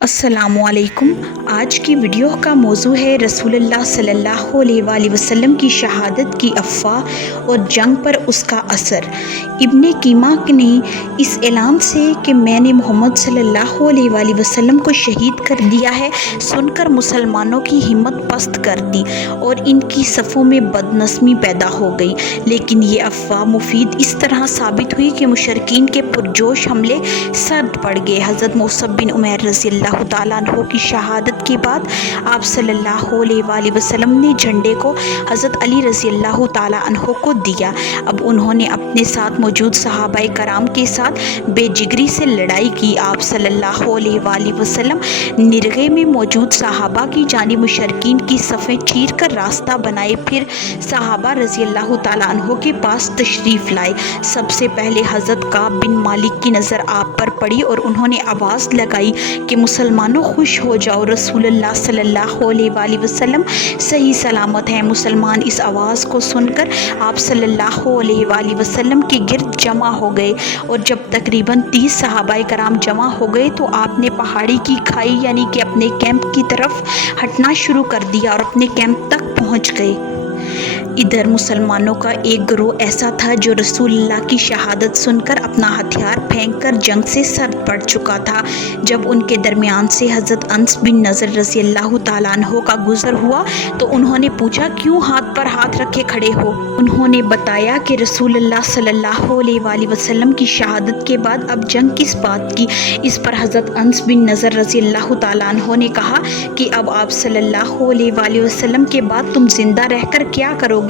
अस्सलामु अलैकुम। आज की वीडियो का मौजू है रसूलुल्लाह सल्लल्लाहु अलैहि वसल्लम की शहादत की अफ़वाह और जंग पर उसका असर। इब्ने कीमा ने इस ऐलान से कि मैंने मोहम्मद सल्लल्लाहु अलैहि वसल्लम को शहीद कर दिया है सुनकर मुसलमानों की हिम्मत पस्त कर दी और इनकी सफ़ों में बदनस्मी पैदा हो गई। लेकिन ये अफ़वाह मुफीद इस तरह साबित हुई कि मुशरिकीन के पुरजोश हमले सर्द पड़ गए। हज़रत मुसअब बिन उमैर रज़ियल्लाहु ताला अन्हु की शहादत के बाद आप सल्लल्लाहु अलैहि वसल्लम ने झंडे को हज़रत अली रज़ियल्लाहु ताला अन्हु को दिया। अब उन्होंने अपने साथ मौजूद सहाबाए कराम के साथ बेजिगरी से लड़ाई की। आप सल्लल्लाहु अलैहि वसल्लम निरगे में मौजूद सहाबा की जानिब मुशरिकीन की सफ़ें चीर कर रास्ता बनाए, फिर सहाबा रज़ियल्लाहु ताला अन्हु के पास तशरीफ़ लाए। सबसे पहले हज़रत काब बिन मालिक की नज़र आप पर पड़ी और उन्होंने आवाज़ लगाई कि मुसलमानों खुश हो जाओ, रसूलुल्लाह सल्लल्लाहु अलैहि वसल्लम सही सलामत हैं। मुसलमान इस आवाज़ को सुनकर आप सल्लल्लाहु अलैहि वसल्लम के गिर्द जमा हो गए और जब तकरीबन 30 सहाबाए कराम जमा हो गए तो आपने पहाड़ी की खाई यानी कि अपने कैंप की तरफ हटना शुरू कर दिया और अपने कैंप तक पहुँच गए। इधर मुसलमानों का एक गिरोह ऐसा था जो रसूलुल्लाह की शहादत सुनकर अपना हथियार फेंककर जंग से सर्द पड़ चुका था। जब उनके दरमियान से हज़रत अनस बिन नज़र रज़ियल्लाहु ताला अन्हु का गुज़र हुआ तो उन्होंने पूछा, क्यों हाथ पर हाथ रखे खड़े हो? उन्होंने बताया कि रसूलुल्लाह सल्लल्लाहु अलैहि वसल्लम की शहादत के बाद अब जंग किस बात की। इस पर हज़रत अनस बिन नज़र रज़ियल्लाहु ताला अन्हु ने कहा कि अब आप सल्लल्लाहु अलैहि वसल्लम के बाद तुम जिंदा रहकर क्या करोगे?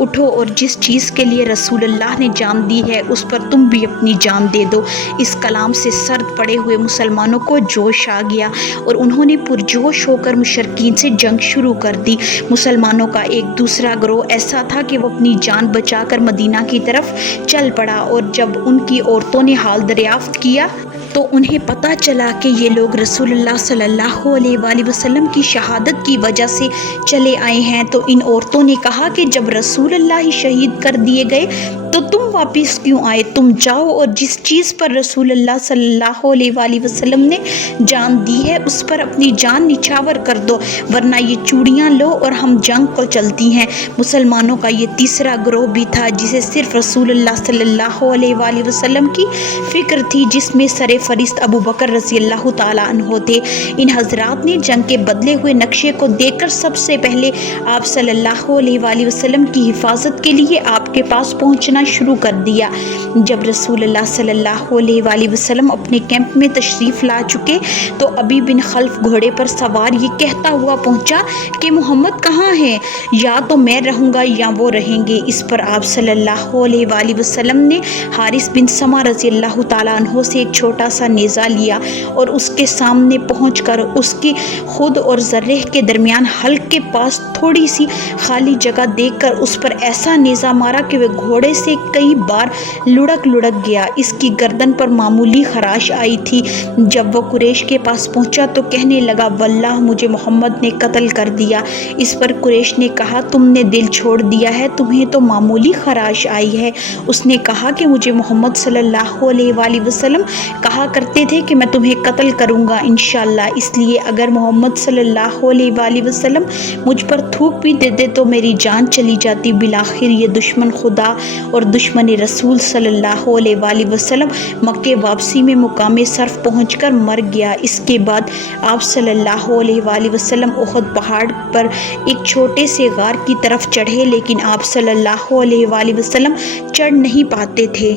उठो और जिस चीज़ के लिए रसूलुल्लाह ने जान दी है उस पर तुम भी अपनी जान दे दो। इस कलाम से सर्द पड़े हुए मुसलमानों को जोश आ गया और उन्होंने पुरजोश होकर मुशरिकीन से जंग शुरू कर दी। मुसलमानों का एक दूसरा गिरोह ऐसा था कि वो अपनी जान बचाकर मदीना की तरफ चल पड़ा और जब उनकी औरतों ने हाल दरियाफ्त किया तो उन्हें पता चला कि ये लोग रसूलुल्लाह सल्लल्लाहु अलैहि वसल्लम की शहादत की वजह से चले आए हैं। तो इन औरतों ने कहा कि जब रसूलुल्लाह ही शहीद कर दिए गए तो तुम वापस क्यों आए? तुम जाओ और जिस चीज़ पर रसूलुल्लाह सल्लल्लाहु अलैहि वसल्लम ने जान दी है उस पर अपनी जान निछावर कर दो, वरना ये चूड़ियाँ लो और हम जंग को चलती हैं। मुसलमानों का ये तीसरा गिरोह भी था जिसे सिर्फ रसूलुल्लाह सल्लल्लाहु अलैहि वसल्लम की फ़िक्र थी, जिसमें सरे फरिश्त अबू बकर रज़ियल्लाहु ताला अन्हु थे। इन हज़रात ने जंग के बदले हुए नक्शे को देखकर सबसे पहले आप सल्लल्लाहु अलैहि वसल्लम की हिफाजत के लिए आपके पास पहुंचना शुरू कर दिया। जब रसूलुल्लाह सल्लल्लाहु अलैहि वसल्लम अपने कैंप में तशरीफ़ ला चुके तो अबी बिन खल्फ घोड़े पर सवार ये कहता हुआ पहुंचा कि मोहम्मद कहाँ हैं? या तो मैं रहूँगा या वो रहेंगे। इस पर आप सल्लल्लाहु अलैहि वसल्लम ने हारिस बिन समा रज़ियल्लाहु ताला अन्हु से एक छोटा सा नेज़ा लिया और उसके सामने पहुंचकर उसके खुद और ज़र्रेह के दरमियान हल्क के पास थोड़ी सी खाली जगह देखकर उस पर ऐसा नेज़ा मारा कि वह घोड़े से कई बार लुढ़क गया। इसकी गर्दन पर मामूली खराश आई थी। जब वह कुरैश के पास पहुंचा तो कहने लगा, वल्लाह मुझे मोहम्मद ने कत्ल कर दिया। इस पर कुरैश ने कहा, तुमने दिल छोड़ दिया है, तुम्हें तो मामूली खराश आई है। उसने कहा कि मुझे मोहम्मद सल्लल्लाहु अलैहि वसल्लम कहा करते थे कि मैं तुम्हें कत्ल करूँगा इंशाअल्लाह, इसलिए अगर मोहम्मद सल्लल्लाहु अलैहि वसल्लम मुझ पर थूक भी दे तो मेरी जान चली जाती। बिलाखिर ये दुश्मन खुदा और दुश्मन रसूल सल्लल्लाहु अलैहि वसल्लम मक्के वापसी में मुकामे सर्फ पहुंचकर मर गया। इसके बाद आप सल्लल्लाहु अलैहि वसल्लम उहद पहाड़ पर एक छोटे से गार की तरफ चढ़े, लेकिन आप सल्लल्लाहु अलैहि वसल्लम चढ़ नहीं पाते थे।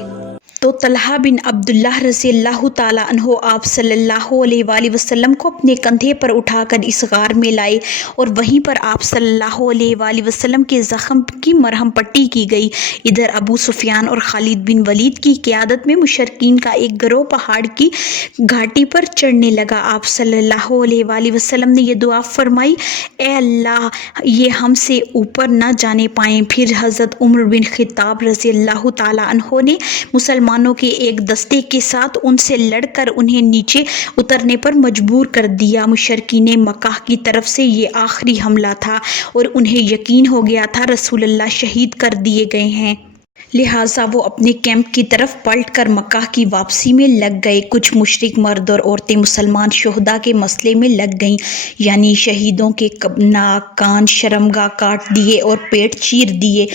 तो तलहा बिन अब्दुल्लाह रज़ियल्लाहु ताला अन्हु आप सल्लल्लाहु अलैहि वसल्लम को अपने कंधे पर उठाकर इस गार में लाए और वहीं पर आप सल्लल्लाहु अलैहि वसल्लम के ज़ख्म की मरहम पट्टी की गई। इधर अबू सुफियान और खालिद बिन वलीद की क़ियादत में मुशरिकीन का एक गिरोह पहाड़ की घाटी पर चढ़ने लगा। आप सल्लल्लाहु अलैहि वसल्लम ने यह दुआ फरमाई, ए अल्लाह ये हमसे ऊपर न जाने पाएँ। फिर हज़रत उमर बिन ख़ित्ताब रज़ियल्लाहु ताला अन्हु ने मुसलमानों के एक दस्ते के साथ उनसे लड़कर उन्हें नीचे उतरने पर मजबूर कर दिया। मुशरिकीन मक्का की तरफ से ये आखिरी हमला था और उन्हें यकीन हो गया था रसूलुल्लाह शहीद कर दिए गए हैं। لہٰذا وہ اپنے کیمپ کی طرف پلٹ کر مکہ کی واپسی میں لگ گئے۔ کچھ مشرک مرد اور عورتیں مسلمان شہداء کے مسئلے میں لگ گئیں، یعنی شہیدوں کے ناک، کان، شرمگاہ کاٹ دیے اور پیٹ چیر دیے۔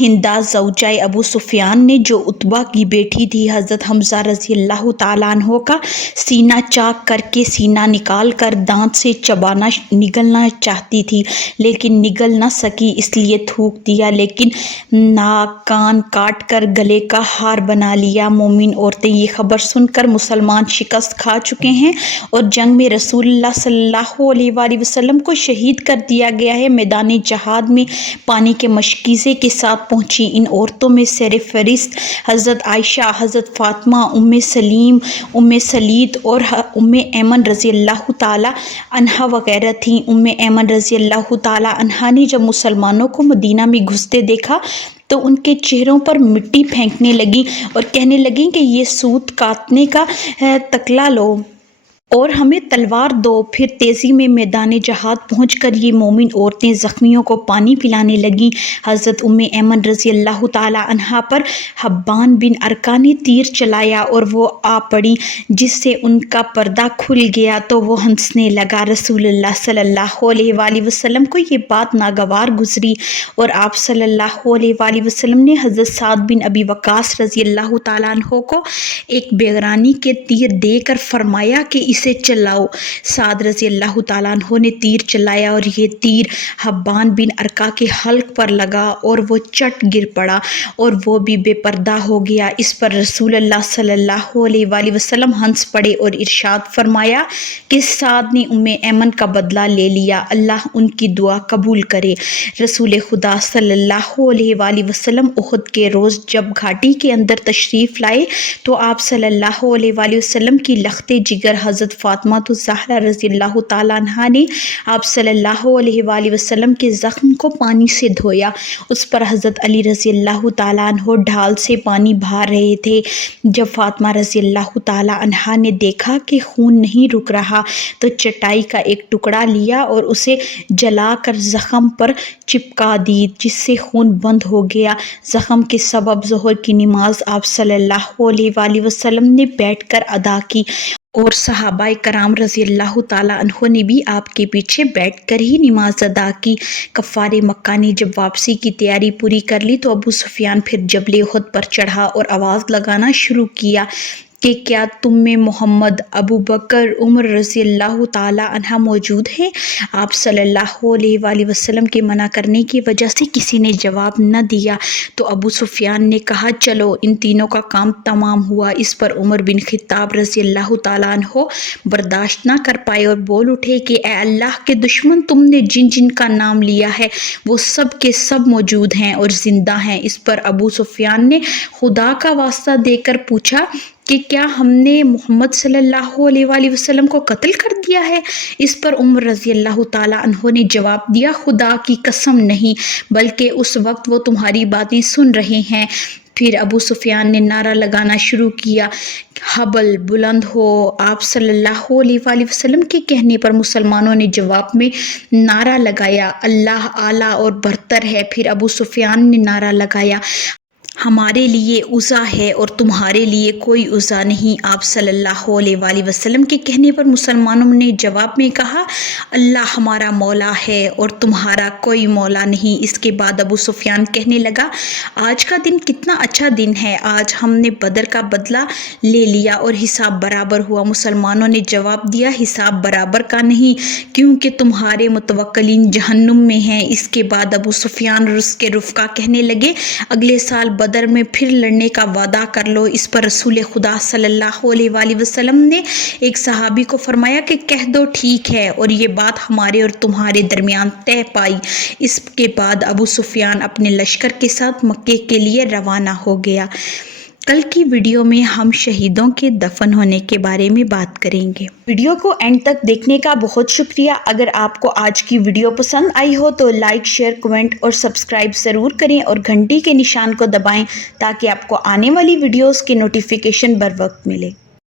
ہندا زوجہ ابو سفیان نے، جو عتبہ کی بیٹی تھی، حضرت حمزہ رضی اللہ تعالیٰ عنہ کا سینہ چاک کر کے سینہ نکال کر دانت سے چبانا نگلنا چاہتی تھی، لیکن نگل نہ سکی، اس لیے تھوک دیا، لیکن ناک کان کاٹ کر گلے کا ہار بنا لیا۔ مومن عورتیں یہ خبر سن کر مسلمان شکست کھا چکے ہیں اور جنگ میں رسول اللہ صلی اللہ علیہ وآلہ وسلم کو شہید کر دیا گیا ہے، میدان جہاد میں پانی کے مشکیزے کے ساتھ پہنچی۔ ان عورتوں میں سر فہرست حضرت عائشہ، حضرت فاطمہ، ام سلیم، ام سلیت اور ام ایمن رضی اللہ تعالی عنہا وغیرہ تھیں۔ ام ایمن رضی اللہ تعالی عنہا نے جب مسلمانوں کو مدینہ میں گھستے دیکھا تو ان کے چہروں پر مٹی پھینکنے لگیں اور کہنے لگیں کہ یہ سوت کاٹنے کا تکلا لو اور ہمیں تلوار دو۔ پھر تیزی میں میدان جہاد پہنچ کر یہ مومن عورتیں زخمیوں کو پانی پلانے لگیں۔ حضرت ام ایمن رضی اللہ تعالی عنہا پر حبان بن ارقہ نے تیر چلایا اور وہ آ پڑی، جس سے ان کا پردہ کھل گیا تو وہ ہنسنے لگا۔ رسول اللہ صلی اللہ علیہ وآلہ وسلم کو یہ بات ناگوار گزری اور آپ صلی اللہ علیہ وآلہ وسلم نے حضرت سعد بن ابی وقاص رضی اللہ تعالیٰ عنہ کو ایک بیگرانی کے تیر دے کر فرمایا کہ اسے چلاؤ۔ سعد رضی اللہ تعالیٰ عنہ نے تیر چلایا اور یہ تیر حبان بن ارقہ کے حلق پر لگا اور وہ چٹ گر پڑا اور وہ بھی بے پردہ ہو گیا۔ اس پر رسول اللہ صلی اللہ علیہ وآلہ وسلم ہنس پڑے اور ارشاد فرمایا کہ سعد نے ام ایمن کا بدلہ لے لیا، اللہ ان کی دعا قبول کرے۔ رسول خدا صلی اللہ علیہ وآلہ وسلم احد کے روز جب گھاٹی کے اندر تشریف لائے تو آپ صلی اللہ علیہ وآلہ وسلم کی لخت جگر حضرت فاطمہ الزہرا رضی اللہ تعالیٰ عنہا نے آپ صلی اللہ علیہ وآلہ وسلم کے زخم کو پانی سے دھویا۔ اس پر حضرت علی رضی اللہ تعالیٰ عنہ ڈھال سے پانی بھار رہے تھے۔ جب فاطمہ رضی اللہ تعالیٰ عنہا نے دیکھا کہ خون نہیں رک رہا تو چٹائی کا ایک ٹکڑا لیا اور اسے جلا کر زخم پر چپکا دی، جس سے خون بند ہو گیا۔ زخم کے سبب ظہر کی نماز آپ صلی اللہ علیہ وآلہ وسلم نے بیٹھ کر ادا کی اور صحابہ کرام رضی اللہ تعالیٰ عنہ نے بھی آپ کے پیچھے بیٹھ کر ہی نماز ادا کی۔ کفار مکہ نے جب واپسی کی تیاری پوری کر لی تو ابو سفیان پھر جبل احد پر چڑھا اور آواز لگانا شروع کیا کہ کیا تم میں محمد، ابو بکر، عمر رضی اللہ تعالیٰ عنہ موجود ہیں؟ آپ صلی اللہ علیہ وآلہ وسلم کے منع کرنے کی وجہ سے کسی نے جواب نہ دیا تو ابو سفیان نے کہا چلو، ان تینوں کا کام تمام ہوا۔ اس پر عمر بن خطاب رضی اللہ تعالیٰ عنہ برداشت نہ کر پائے اور بول اٹھے کہ اے اللہ کے دشمن، تم نے جن جن کا نام لیا ہے وہ سب کے سب موجود ہیں اور زندہ ہیں۔ اس پر ابو سفیان نے خدا کا واسطہ دے کر پوچھا کہ کیا ہم نے محمد صلی اللہ علیہ وآلہ وسلم کو قتل کر دیا ہے؟ اس پر عمر رضی اللہ تعالیٰ عنہ نے جواب دیا، خدا کی قسم نہیں، بلکہ اس وقت وہ تمہاری باتیں سن رہے ہیں۔ پھر ابو سفیان نے نعرہ لگانا شروع کیا، حبل بلند ہو۔ آپ صلی اللہ علیہ وآلہ وسلم کے کہنے پر مسلمانوں نے جواب میں نعرہ لگایا، اللہ اعلیٰ اور برتر ہے۔ پھر ابو سفیان نے نعرہ لگایا، ہمارے لیے عزا ہے اور تمہارے لیے کوئی عزا نہیں۔ آپ صلی اللہ علیہ وآلہ وسلم کے کہنے پر مسلمانوں نے جواب میں کہا، اللہ ہمارا مولا ہے اور تمہارا کوئی مولا نہیں۔ اس کے بعد ابو سفیان کہنے لگا، آج کا دن کتنا اچھا دن ہے، آج ہم نے بدر کا بدلہ لے لیا اور حساب برابر ہوا۔ مسلمانوں نے جواب دیا، حساب برابر کا نہیں، کیونکہ تمہارے متوکلین جہنم میں ہیں۔ اس کے بعد ابو سفیان اور اس کے رفقا کہنے لگے، اگلے سال بدر میں پھر لڑنے کا وعدہ کر لو۔ اس پر رسول خدا صلی اللہ علیہ وآلہ وسلم نے ایک صحابی کو فرمایا کہ کہہ دو ٹھیک ہے، اور یہ بات ہمارے اور تمہارے درمیان طے پائی۔ اس کے بعد ابو سفیان اپنے لشکر کے ساتھ مکے کے لیے روانہ ہو گیا۔ کل کی ویڈیو میں ہم شہیدوں کے دفن ہونے کے بارے میں بات کریں گے۔ ویڈیو کو اینڈ تک دیکھنے کا بہت شکریہ۔ اگر آپ کو آج کی ویڈیو پسند آئی ہو تو لائک، شیئر، کمنٹ اور سبسکرائب ضرور کریں اور گھنٹی کے نشان کو دبائیں تاکہ آپ کو آنے والی ویڈیوز کے نوٹیفیکیشن بر وقت ملے۔